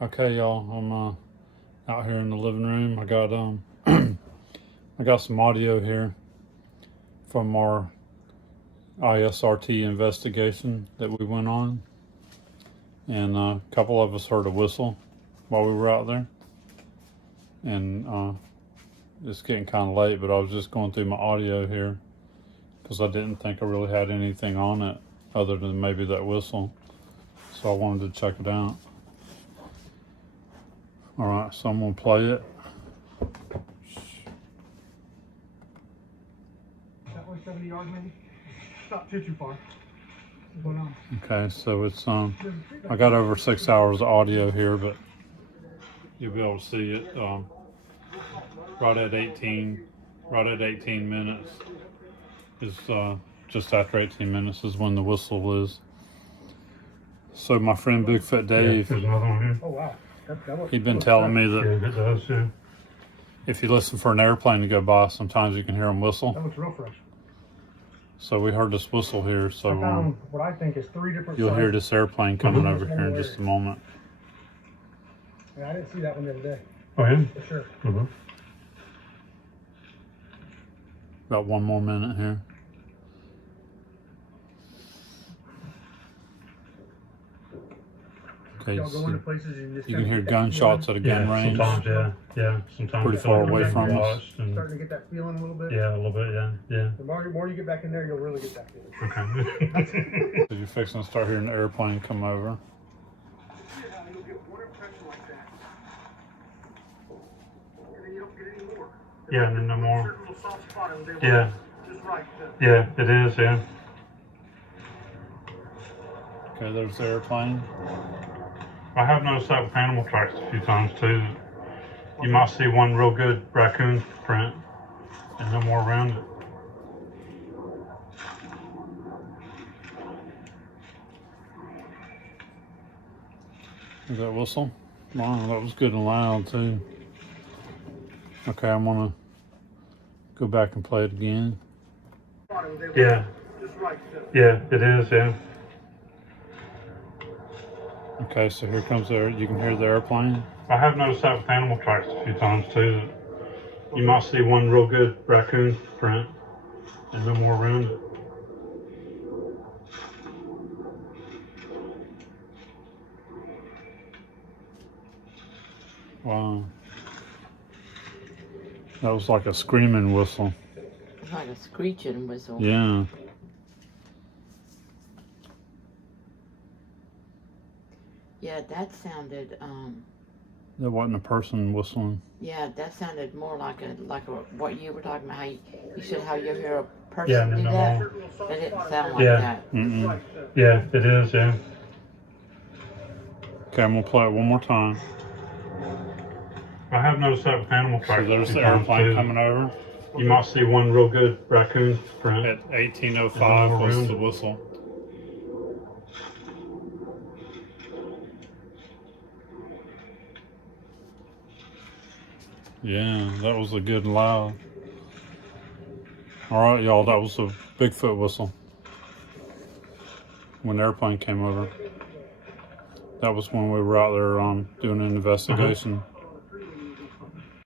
Okay, y'all, I'm out here in the living room. I got I got some audio here from our ISRT investigation that we went on, and a couple of us heard a whistle while we were out there, and it's getting kind of late, but I was just going through my audio here because I didn't think I really had anything on it other than maybe that whistle, so I wanted to check it out. All right, so I'm gonna play it. That way 70 yards maybe? Not too far. What's going on? Okay, so it's I got over 6 hours of audio here, but you'll be able to see it right at 18 minutes is just after 18 minutes is when the whistle is. So my friend Bigfoot Dave, There's another one here. Oh wow. he'd been telling me Yeah, that it does, yeah. if you listen for an airplane to go by, sometimes you can hear them whistle. That looks real fresh. So we heard this whistle here, so I found what I think is 3 different you'll hear sizes. this airplane coming over here in just a moment. Yeah, I didn't see that one the other day. Oh, yeah? For sure. Mm-hmm. About 1 more minute here. Okay, Y'all go so into places and just you kinda can hear get that gunshots at a gun Yeah, range. sometimes, yeah. Sometimes Pretty I feel far like away we're from being us. watched and- starting to get that feeling a little bit. Yeah, a little bit, yeah. The more you get back in there, you'll really get that feeling. Okay. So you're fixing to start hearing the airplane come over. You'll get one impression like that, and then you don't get any more. Yeah, and then no more. Certain little soft spot over there. Yeah, Just right. yeah, it is, yeah. Okay, there's the airplane. I have noticed that with animal tracks a few times too. You might see one real good raccoon print and no more around it. Is that whistle? Wow, that was good and loud too. Okay, I'm gonna go back and play it again. Yeah, Just right. yeah, it is, yeah. Okay, so here comes you can hear the airplane. I have noticed that with animal tracks a few times too. You might see one real good raccoon print and no more around it. Wow. That was like a screaming whistle. It's like a screeching whistle. Yeah. Yeah, that sounded, That wasn't a person whistling. yeah, that sounded more like what you were talking about, how you said how you hear a Yeah, person do no that. more. That didn't sound like Yeah. that. Mm-mm. Yeah, it is, yeah. Okay, I'm gonna play it one more time. I have noticed that with animal So tracks a there's few the times airplane too. coming over. You might see one real good raccoon print. At 18:05 was Around the it. whistle. Yeah, that was a good and loud. All right, y'all, that was a Bigfoot whistle when the airplane came over. That was when we were out there doing an investigation.